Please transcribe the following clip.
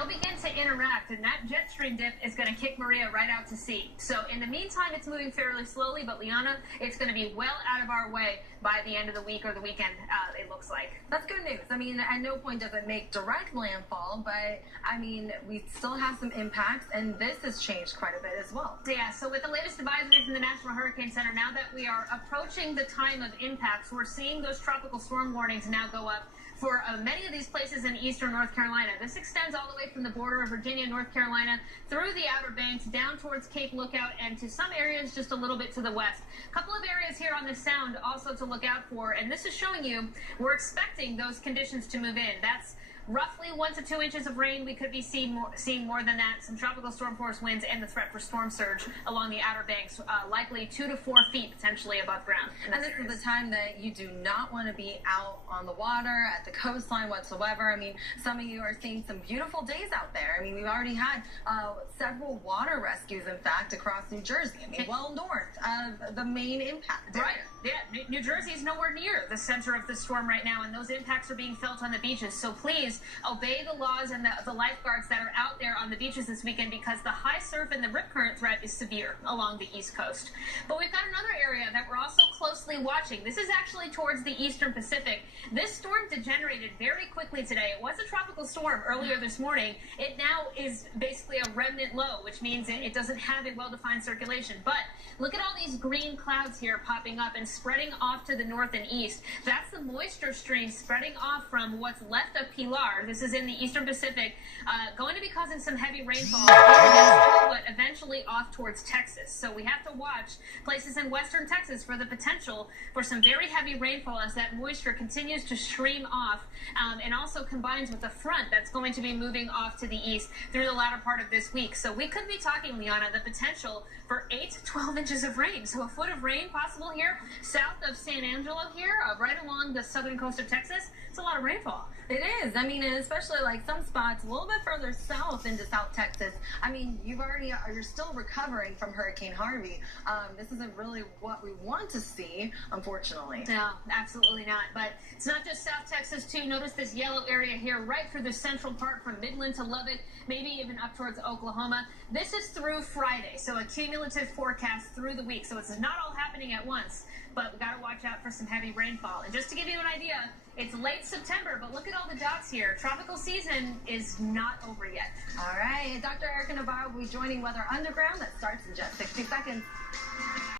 they'll begin to interact, and that jet stream dip is going to kick Maria right out to sea. So in the meantime, it's moving fairly slowly, but Liana, it's going to be well out of our way by the end of the week or the weekend, it looks like. That's good news. I mean, at no point does it make direct landfall, but I mean, we still have some impacts, and this has changed quite a bit as well. Yeah, so with the latest advisory from the National Hurricane Center, now that we are approaching the time of impacts, we're seeing those tropical storm warnings now go up for many of these places in eastern North Carolina. This extends all the way from the border of Virginia, North Carolina, through the Outer Banks, down towards Cape Lookout, and to some areas just a little bit to the west. A couple of areas here on the sound also to look out for, and this is showing you we're expecting those conditions to move in. That's roughly 1 to 2 inches of rain. We could be seeing more than that. Some tropical storm force winds and the threat for storm surge along the Outer Banks, likely 2 to 4 feet potentially above ground. And this is the time that you do not want to be out on the water, at the coastline whatsoever. I mean, some of you are seeing some beautiful days out there. I mean, we've already had several water rescues, in fact, across New Jersey. I mean, well north of the main impact area. Right. Yeah, New Jersey is nowhere near the center of the storm right now, and those impacts are being felt on the beaches. So please obey the laws and the lifeguards that are out there on the beaches this weekend, because the high surf and the rip current threat is severe along the East Coast. But we've got another area that we're also closely watching. This is actually towards the Eastern Pacific. This storm degenerated very quickly today. It was a tropical storm earlier this morning. It now is basically a remnant low, which means it doesn't have a well-defined circulation. But look at all these green clouds here popping up and spreading off to the north and east. That's the moisture stream spreading off from what's left of Pilar. This is in the Eastern Pacific, going to be causing some heavy rainfall, but eventually off towards Texas. So we have to watch places in western Texas for the potential for some very heavy rainfall as that moisture continues to stream off, and also combines with the front that's going to be moving off to the east through the latter part of this week. So we could be talking, Liana, the potential for 8 to 12 inches of rain. So a foot of rain possible here south of San Angelo here, right along the southern coast of Texas. It's a lot of rainfall. It is. I mean, especially like some spots a little bit further south into South Texas. I mean, you're still recovering from Hurricane Harvey. This isn't really what we want to see, unfortunately. No, absolutely not. But it's not just South Texas, too. Notice this yellow area here right through the central part from Midland to Lubbock, maybe even up towards Oklahoma. This is through Friday, so a cumulative forecast through the week. So it's not all happening at once, but we got to watch out for some heavy rainfall. And just to give you an idea, it's late September, but look at all the dots here. Tropical season is not over yet. All right. Dr. Erika Navarro will be joining Weather Underground. That starts in just 60 seconds.